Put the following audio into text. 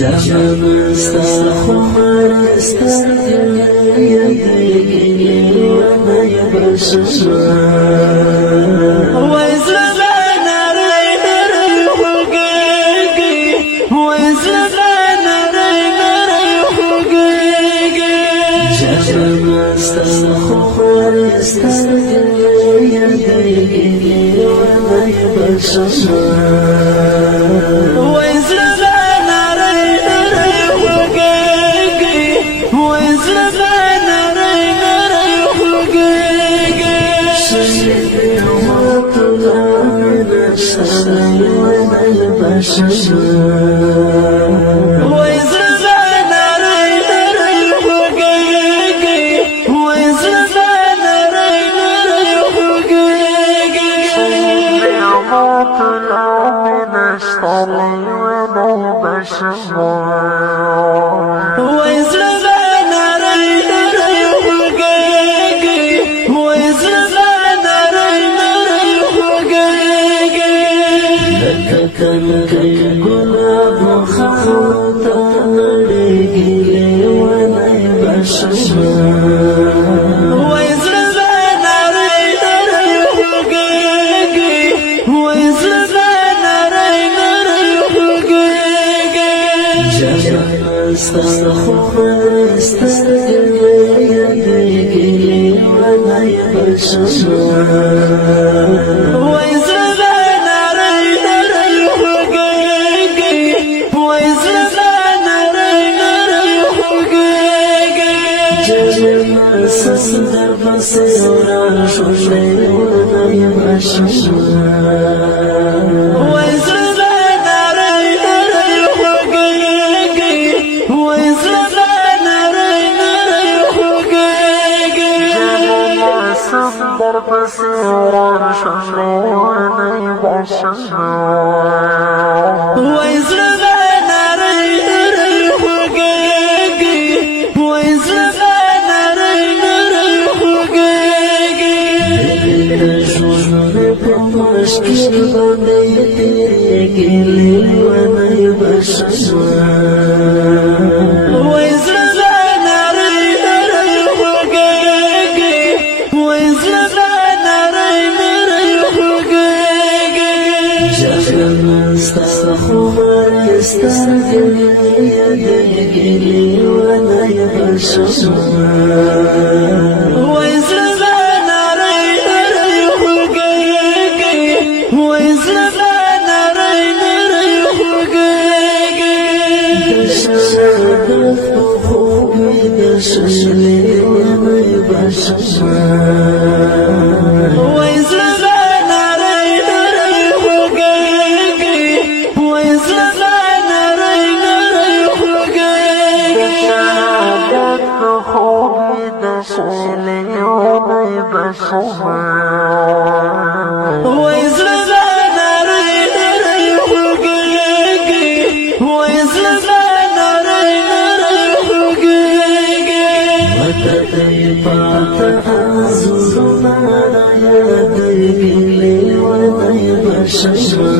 جهان استخمار يديني وانا يبشر ويزلنا رينا حقيقي ويزلنا رينا حقيقي جهان استخمار يديني وانا يبشر ويزلنا رينا حقيقي ويزلنا رينا حقيقي نعمات العون اشتري وانا بشر ويزلنا رينا حقيقي ويزلنا رينا حقيقي لك كي قلب خطا رجلي وانا بشر ويزلنا رينا حقيقي ويزلنا رينا حقيقي جمال استخفر يديني وانا بشر صدر بصيرا شوشي وانا يبشر ويزلنا رينا حقيقي ويزلنا رينا حقيقي صدر بصيرا شوشي وانا يبشر ويزلنا رينا حقيقي ويزلنا مشكل بضيتي وانا يبشر ويزلنا رينا حقيقي ويزلنا رينا حقيقي جهل استخمار يديني وانا يبشر ويزلنا رينا حقيقي ويزلنا رينا حقيقي شهادة خوفي دشلي وما يبشر ويزلنا رينا حقيقي ويزلنا رينا طاعت أنزلنا يديني وانا يبشر